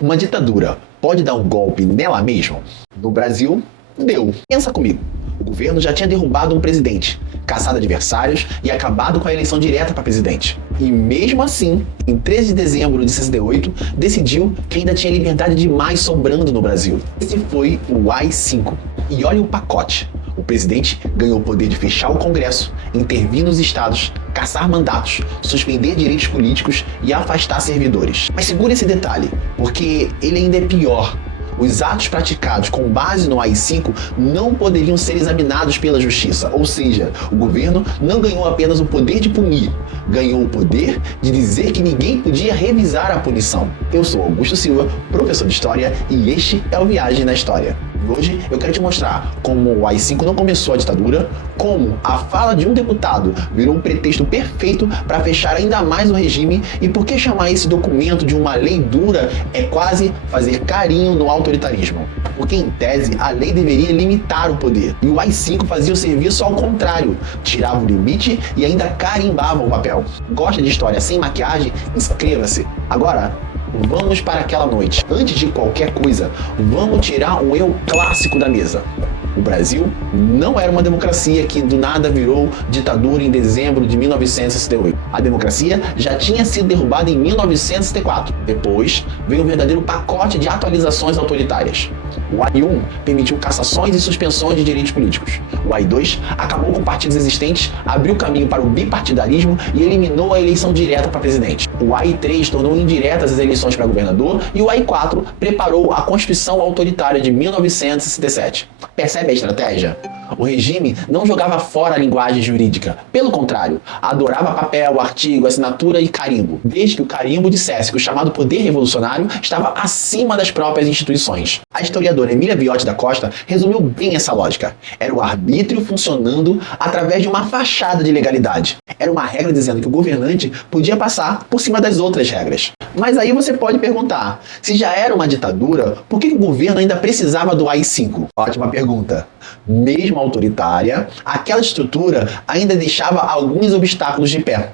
Uma ditadura pode dar um golpe nela mesma? No Brasil, deu. Pensa comigo. O governo já tinha derrubado um presidente, caçado adversários e acabado com a eleição direta para presidente. E mesmo assim, em 13 de dezembro de 68, decidiu que ainda tinha liberdade demais sobrando no Brasil. Esse foi o AI-5. E olha o pacote. O presidente ganhou o poder de fechar o Congresso, intervir nos estados, caçar mandatos, suspender direitos políticos e afastar servidores. Mas segura esse detalhe, porque ele ainda é pior. Os atos praticados com base no AI-5 não poderiam ser examinados pela justiça, ou seja, o governo não ganhou apenas o poder de punir, ganhou o poder de dizer que ninguém podia revisar a punição. Eu sou Augusto Silva, professor de História, e este é o Viagem na História. Hoje eu quero te mostrar como o AI-5 não começou a ditadura, como a fala de um deputado virou um pretexto perfeito para fechar ainda mais o regime e por que chamar esse documento de uma lei dura é quase fazer carinho no autoritarismo. Porque em tese a lei deveria limitar o poder e o AI-5 fazia o serviço ao contrário, tirava o limite e ainda carimbava o papel. Gosta de história sem maquiagem? Inscreva-se! Agora, vamos para aquela noite. Antes de qualquer coisa, vamos tirar um eu clássico da mesa. O Brasil não era uma democracia que do nada virou ditadura em dezembro de 1968. A democracia já tinha sido derrubada em 1974. Depois veio um verdadeiro pacote de atualizações autoritárias. O AI-1 permitiu cassações e suspensões de direitos políticos. O AI-2 acabou com partidos existentes, abriu caminho para o bipartidarismo e eliminou a eleição direta para presidente. O AI-3 tornou indiretas as eleições para governador e o AI-4 preparou a Constituição Autoritária de 1967. Percebe a estratégia? O regime não jogava fora a linguagem jurídica. Pelo contrário, adorava papel, artigo, assinatura e carimbo, desde que o carimbo dissesse que o chamado poder revolucionário estava acima das próprias instituições. A historiadora Emília Viotti da Costa resumiu bem essa lógica. Era o arbítrio funcionando através de uma fachada de legalidade. Era uma regra dizendo que o governante podia passar por cima das outras regras. Mas aí você pode perguntar, se já era uma ditadura, por que o governo ainda precisava do AI-5? Ótima pergunta. Mesmo autoritária, aquela estrutura ainda deixava alguns obstáculos de pé.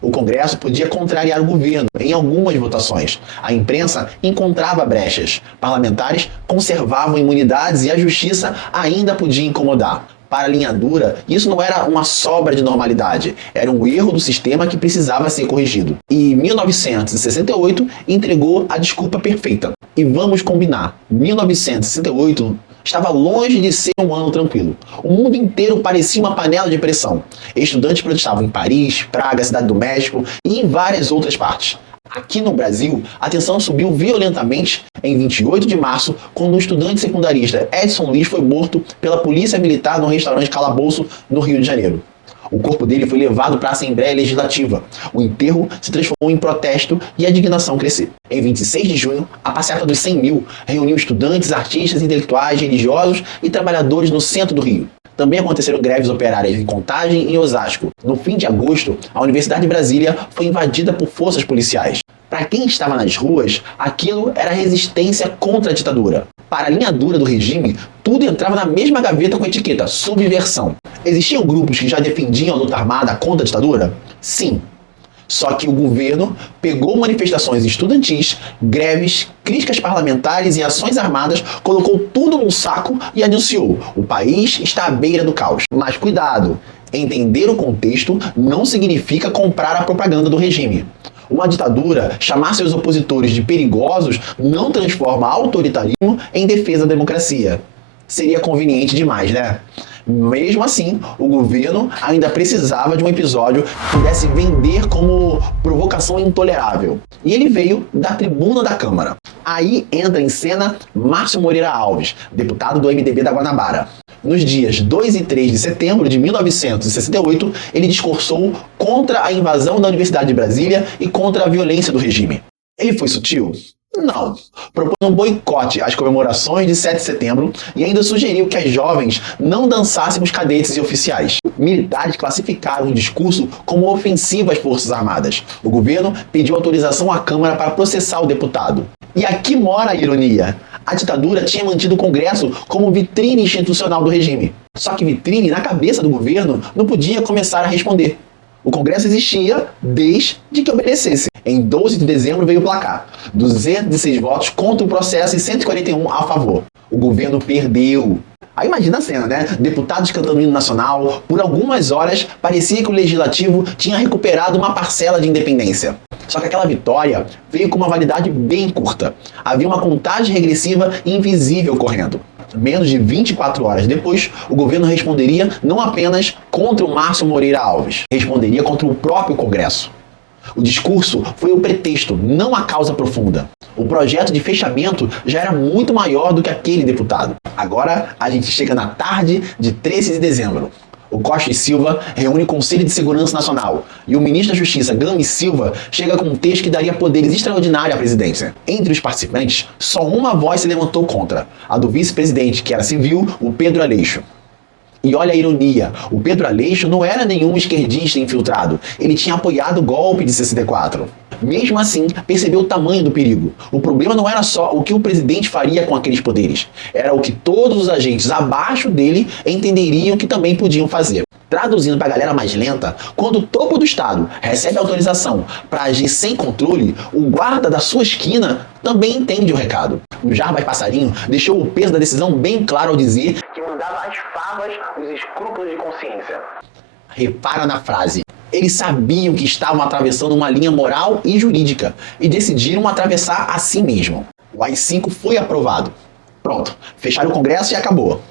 O Congresso podia contrariar o governo em algumas votações. A imprensa encontrava brechas. Parlamentares conservavam imunidades e a justiça ainda podia incomodar. Para a linha dura, isso não era uma sobra de normalidade, era um erro do sistema que precisava ser corrigido. E 1968 entregou a desculpa perfeita. E vamos combinar, 1968 estava longe de ser um ano tranquilo. O mundo inteiro parecia uma panela de pressão. Estudantes protestavam em Paris, Praga, Cidade do México e em várias outras partes. Aqui no Brasil, a tensão subiu violentamente em 28 de março, quando um estudante secundarista, Edson Luiz, foi morto pela polícia militar no restaurante Calabouço, no Rio de Janeiro. O corpo dele foi levado para a Assembleia Legislativa. O enterro se transformou em protesto e a indignação cresceu. Em 26 de junho, a passeata dos 100 mil reuniu estudantes, artistas, intelectuais, religiosos e trabalhadores no centro do Rio. Também aconteceram greves operárias em Contagem e Osasco. No fim de agosto, a Universidade de Brasília foi invadida por forças policiais. Para quem estava nas ruas, aquilo era resistência contra a ditadura. Para a linha dura do regime, tudo entrava na mesma gaveta com a etiqueta subversão. Existiam grupos que já defendiam a luta armada contra a ditadura? Sim. Só que o governo pegou manifestações estudantis, greves, críticas parlamentares e ações armadas, colocou tudo num saco e anunciou: o país está à beira do caos. Mas cuidado, entender o contexto não significa comprar a propaganda do regime. Uma ditadura, chamar seus opositores de perigosos, não transforma autoritarismo em defesa da democracia. Seria conveniente demais, né? Mesmo assim, o governo ainda precisava de um episódio que pudesse vender como provocação intolerável. E ele veio da tribuna da Câmara. Aí entra em cena Márcio Moreira Alves, deputado do MDB da Guanabara. Nos dias 2 e 3 de setembro de 1968, ele discursou contra a invasão da Universidade de Brasília e contra a violência do regime. Ele foi sutil? Não. Propôs um boicote às comemorações de 7 de setembro e ainda sugeriu que as jovens não dançassem com os cadetes e oficiais. Militares classificaram o discurso como ofensivo às Forças Armadas. O governo pediu autorização à Câmara para processar o deputado. E aqui mora a ironia. A ditadura tinha mantido o Congresso como vitrine institucional do regime. Só que vitrine, na cabeça do governo, não podia começar a responder. O Congresso existia desde que obedecesse. Em 12 de dezembro veio o placar. 206 votos contra o processo e 141 a favor. O governo perdeu. Aí imagina a cena, né? Deputados cantando o hino nacional. Por algumas horas, parecia que o legislativo tinha recuperado uma parcela de independência. Só que aquela vitória veio com uma validade bem curta. Havia uma contagem regressiva invisível correndo. Menos de 24 horas depois, o governo responderia não apenas contra o Márcio Moreira Alves, responderia contra o próprio Congresso. O discurso foi o pretexto, não a causa profunda. O projeto de fechamento já era muito maior do que aquele deputado. Agora, a gente chega na tarde de 13 de dezembro. O Costa e Silva reúne o Conselho de Segurança Nacional e o ministro da Justiça, Gami Silva, chega com um texto que daria poderes extraordinários à presidência. Entre os participantes, só uma voz se levantou contra, a do vice-presidente, que era civil, o Pedro Aleixo. E olha a ironia, o Pedro Aleixo não era nenhum esquerdista infiltrado, ele tinha apoiado o golpe de 64. Mesmo assim, percebeu o tamanho do perigo. O problema não era só o que o presidente faria com aqueles poderes, era o que todos os agentes abaixo dele entenderiam que também podiam fazer. Traduzindo para a galera mais lenta, quando o topo do Estado recebe autorização para agir sem controle, o guarda da sua esquina também entende o recado. O Jarbas Passarinho deixou o peso da decisão bem claro ao dizer que mandava às favas os escrúpulos de consciência. Repara na frase. Eles sabiam que estavam atravessando uma linha moral e jurídica e decidiram atravessar a si mesmo. O AI-5 foi aprovado. Pronto, fecharam o Congresso e acabou.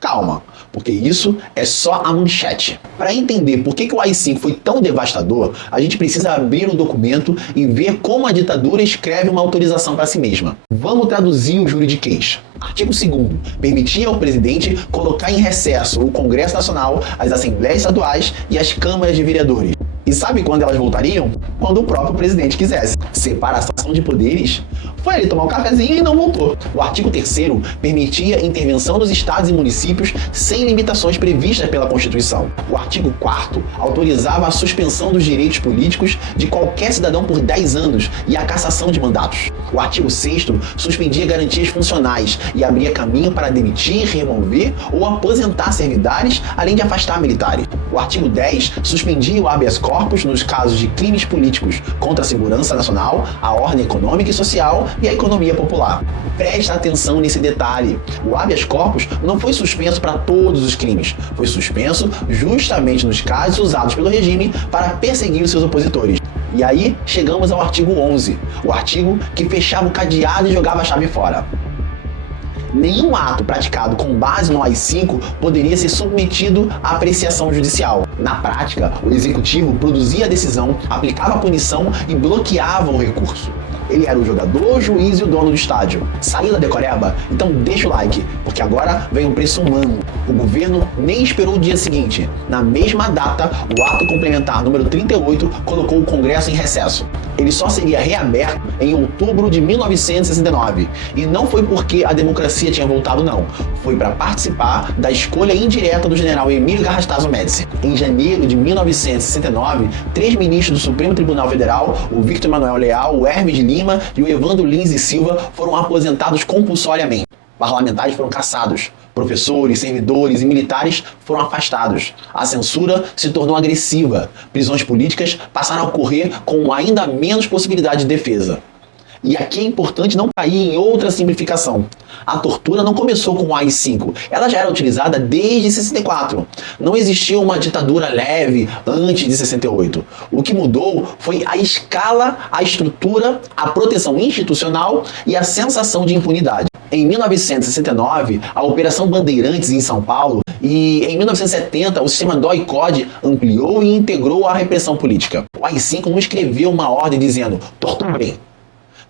Calma, porque isso é só a manchete. Para entender por que o AI-5 foi tão devastador, a gente precisa abrir o documento e ver como a ditadura escreve uma autorização para si mesma. Vamos traduzir o juridiquês. Artigo 2º. Permitia ao presidente colocar em recesso o Congresso Nacional, as Assembleias Estaduais e as Câmaras de Vereadores. E sabe quando elas voltariam? Quando o próprio presidente quisesse. Separação de poderes? Foi ele tomar um cafezinho e não voltou. O artigo 3º permitia intervenção dos estados e municípios sem limitações previstas pela Constituição. O artigo 4º autorizava a suspensão dos direitos políticos de qualquer cidadão por 10 anos e a cassação de mandatos. O artigo 6º suspendia garantias funcionais e abria caminho para demitir, remover ou aposentar servidores, além de afastar militares. O artigo 10 suspendia o habeas corpus nos casos de crimes políticos contra a segurança nacional, a ordem econômica e social e a economia popular. Presta atenção nesse detalhe. O habeas corpus não foi suspenso para todos os crimes. Foi suspenso justamente nos casos usados pelo regime para perseguir os seus opositores. E aí chegamos ao artigo 11, o artigo que fechava o cadeado e jogava a chave fora. Nenhum ato praticado com base no AI-5 poderia ser submetido à apreciação judicial. Na prática, o executivo produzia a decisão, aplicava a punição e bloqueava o recurso. Ele era o jogador, o juiz e o dono do estádio. Saiu da decoreba? Então deixa o like, porque agora vem um preço humano. O governo nem esperou o dia seguinte. Na mesma data, o ato complementar número 38 colocou o Congresso em recesso. Ele só seria reaberto em outubro de 1969. E não foi porque a democracia tinha voltado, não. Foi para participar da escolha indireta do general Emílio Garrastazu Médici. Em janeiro de 1969, 3 ministros do Supremo Tribunal Federal, o Victor Emanuel Leal, o Hermes Lima e o Evandro Lins e Silva, foram aposentados compulsoriamente. Parlamentares foram cassados. Professores, servidores e militares foram afastados. A censura se tornou agressiva. Prisões políticas passaram a ocorrer com ainda menos possibilidade de defesa. E aqui é importante não cair em outra simplificação. A tortura não começou com o AI-5, ela já era utilizada desde 64. Não existia uma ditadura leve antes de 68. O que mudou foi a escala, a estrutura, a proteção institucional e a sensação de impunidade. Em 1969, a Operação Bandeirantes em São Paulo e em 1970 o sistema DOI-CODE ampliou e integrou a repressão política. O AI-5 não escreveu uma ordem dizendo torturem.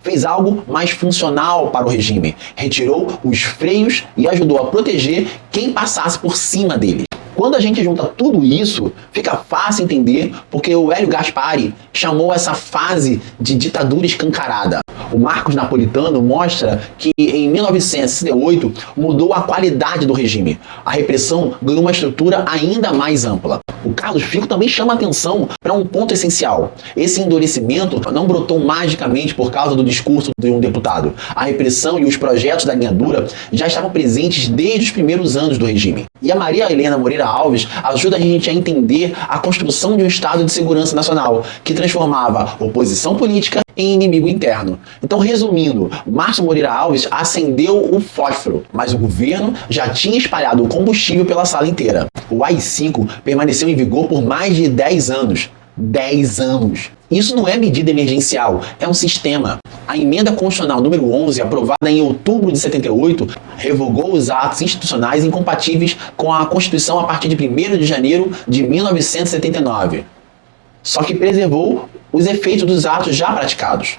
Fez algo mais funcional para o regime, retirou os freios e ajudou a proteger quem passasse por cima dele. Quando a gente junta tudo isso, fica fácil entender porque o Hélio Gaspari chamou essa fase de ditadura escancarada. O Marcos Napolitano mostra que em 1968 mudou a qualidade do regime. A repressão ganhou uma estrutura ainda mais ampla. O Carlos Fico também chama atenção para um ponto essencial. Esse endurecimento não brotou magicamente por causa do discurso de um deputado. A repressão e os projetos da linha dura já estavam presentes desde os primeiros anos do regime. E a Maria Helena Moreira Alves ajuda a gente a entender a construção de um Estado de segurança nacional, que transformava oposição política em inimigo interno. Então, resumindo, Márcio Moreira Alves acendeu o fósforo, mas o governo já tinha espalhado o combustível pela sala inteira. O AI-5 permaneceu em vigor por mais de 10 anos. 10 anos. Isso não é medida emergencial, é um sistema. A emenda constitucional número 11, aprovada em outubro de 78, revogou os atos institucionais incompatíveis com a Constituição a partir de 1º de janeiro de 1979. Só que preservou os efeitos dos atos já praticados.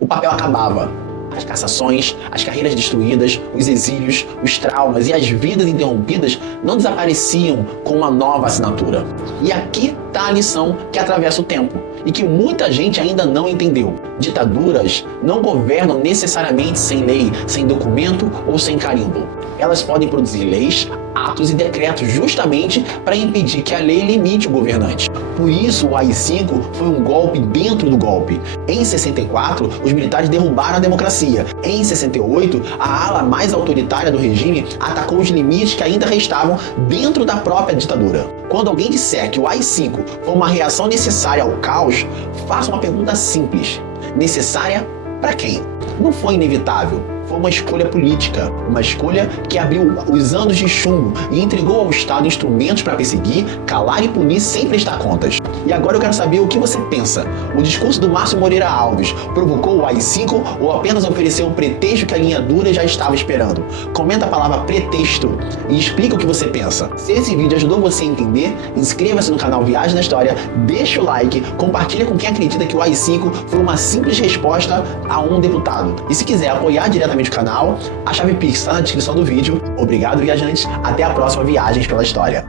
O papel acabava. As cassações, as carreiras destruídas, os exílios, os traumas e as vidas interrompidas não desapareciam com uma nova assinatura. E aqui está a lição que atravessa o tempo e que muita gente ainda não entendeu. Ditaduras não governam necessariamente sem lei, sem documento ou sem carimbo. Elas podem produzir leis, atos e decretos justamente para impedir que a lei limite o governante. Por isso, o AI-5 foi um golpe dentro do golpe. Em 64, os militares derrubaram a democracia. Em 68, a ala mais autoritária do regime atacou os limites que ainda restavam dentro da própria ditadura. Quando alguém disser que o AI-5 foi uma reação necessária ao caos, faça uma pergunta simples. Necessária para quem? Não foi inevitável. Foi uma escolha política, uma escolha que abriu os anos de chumbo e entregou ao Estado instrumentos para perseguir, calar e punir sem prestar contas. E agora eu quero saber o que você pensa. O discurso do Márcio Moreira Alves provocou o AI-5 ou apenas ofereceu um pretexto que a linha dura já estava esperando? Comenta a palavra pretexto e explica o que você pensa. Se esse vídeo ajudou você a entender, inscreva-se no canal Viagem na História, deixa o like, compartilha com quem acredita que o AI-5 foi uma simples resposta a um deputado. E se quiser apoiar diretamente o canal, a chave Pix está na descrição do vídeo. Obrigado, viajantes. Até a próxima Viagens pela História.